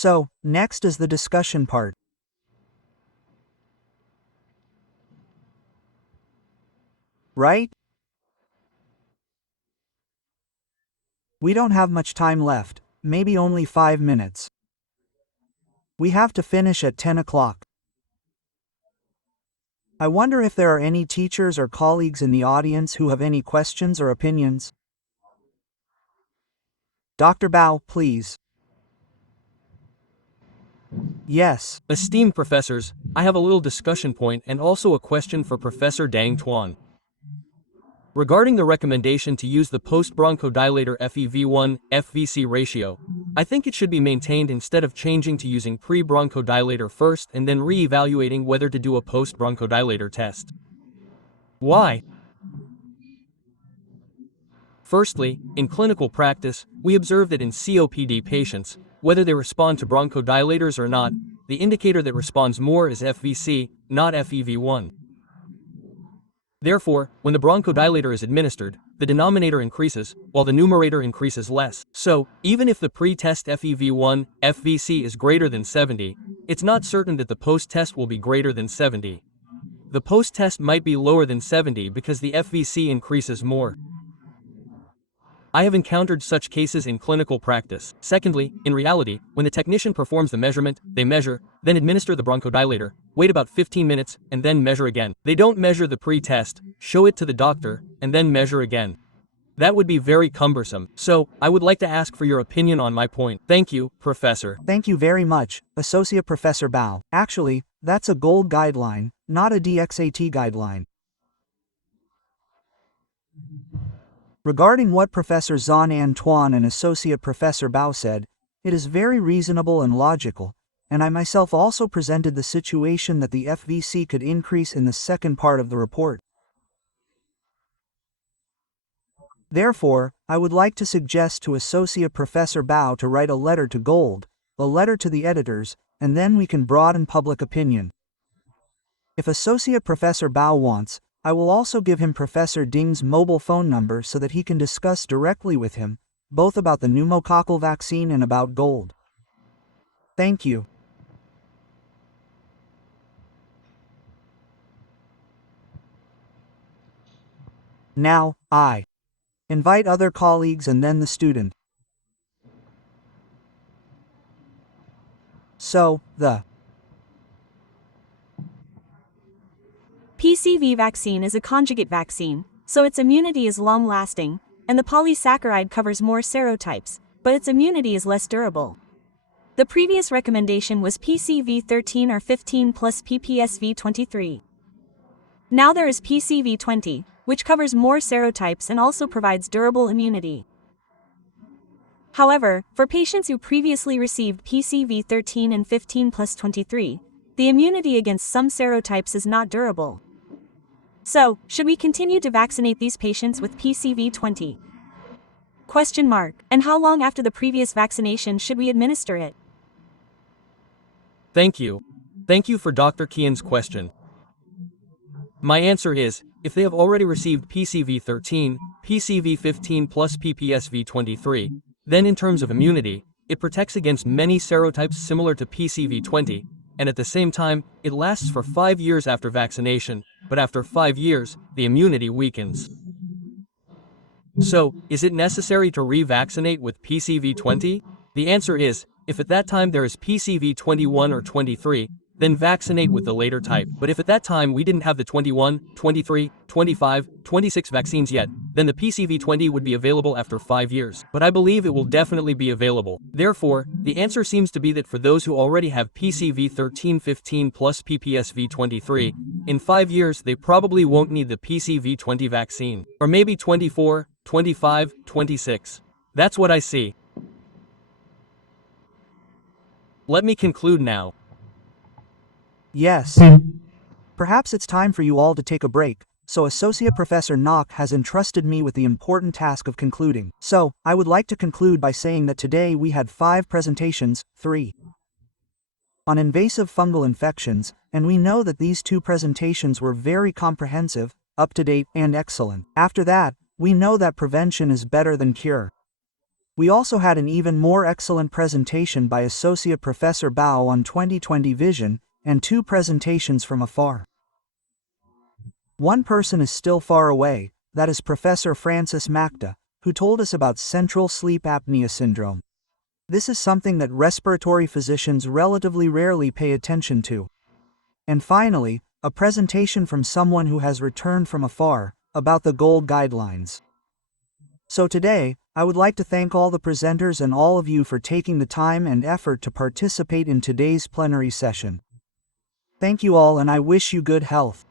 So, next is the discussion part. Right? We don't have much time left, maybe only 5 minutes. We have to finish at 10 o'clock. I wonder if there are any teachers or colleagues in the audience who have any questions or opinions. Dr. Bao, please. Yes. Esteemed professors, I have a little discussion point and also a question for Professor Dang Tuan. Regarding the recommendation to use the post-bronchodilator FEV1, FVC ratio, I think it should be maintained instead of changing to using pre-bronchodilator first and then re-evaluating whether to do a post-bronchodilator test. Why? Firstly, in clinical practice, we observe that in COPD patients, whether they respond to bronchodilators or not, the indicator that responds more is FVC, not FEV1. Therefore, when the bronchodilator is administered, the denominator increases, while the numerator increases less. So, even if the pre-test FEV1, FVC is greater than 70, it's not certain that the post-test will be greater than 70. The post-test might be lower than 70 because the FVC increases more. I have encountered such cases in clinical practice. Secondly, in reality, when the technician performs the measurement, they measure, then administer the bronchodilator, wait about 15 minutes, and then measure again. They don't measure the pre-test, show it to the doctor, and then measure again. That would be very cumbersome. So, I would like to ask for your opinion on my point. Thank you, Professor. Thank you very much, Associate Professor Bao. Actually, that's a gold guideline, not a DXAT guideline. Regarding what Professor Zhan Antoine and Associate Professor Bao said, it is very reasonable and logical, and I myself also presented the situation that the FVC could increase in the second part of the report. Therefore, I would like to suggest to Associate Professor Bao to write a letter to Gold, a letter to the editors, and then we can broaden public opinion. If Associate Professor Bao wants, I will also give him Professor Ding's mobile phone number so that he can discuss directly with him, both about the pneumococcal vaccine and about Gold. Thank you. Now, I invite other colleagues and then the student. So, the PCV vaccine is a conjugate vaccine, so its immunity is long-lasting, and the polysaccharide covers more serotypes, but its immunity is less durable. The previous recommendation was PCV 13 or 15 plus PPSV 23. Now there is PCV 20, which covers more serotypes and also provides durable immunity. However, for patients who previously received PCV 13 and 15 plus 23, the immunity against some serotypes is not durable. So, should we continue to vaccinate these patients with PCV 20? Question mark. And how long after the previous vaccination should we administer it? Thank you. Thank you for Dr. Kian's question. My answer is, if they have already received PCV 13, PCV 15 plus PPSV 23, then in terms of immunity, it protects against many serotypes similar to PCV 20, and at the same time, it lasts for 5 years after vaccination, but after 5 years, the immunity weakens. So, is it necessary to re-vaccinate with PCV 20? The answer is, if at that time there is PCV 21 or 23, then vaccinate with the later type. But if at that time we didn't have the 21, 23, 25, 26 vaccines yet, then the PCV 20 would be available after 5 years. But I believe it will definitely be available. Therefore, the answer seems to be that for those who already have PCV 13, 15 plus PPSV 23, in 5 years they probably won't need the PCV 20 vaccine. Or maybe 24, 25, 26. That's what I see. Let me conclude now. Yes. Perhaps it's time for you all to take a break, so Associate Professor Nock has entrusted me with the important task of concluding. So, I would like to conclude by saying that today we had 5 presentations, 3 on invasive fungal infections, and we know that these 2 presentations were very comprehensive, up-to-date, and excellent. After that, we know that prevention is better than cure. We also had an even more excellent presentation by Associate Professor Bao on 2020 vision, and 2 presentations from afar. One person is still far away, that is Professor Francis Makta, who told us about central sleep apnea syndrome. This is something that respiratory physicians relatively rarely pay attention to. And finally, a presentation from someone who has returned from afar, about the GOLD guidelines. So today, I would like to thank all the presenters and all of you for taking the time and effort to participate in today's plenary session. Thank you all, and I wish you good health.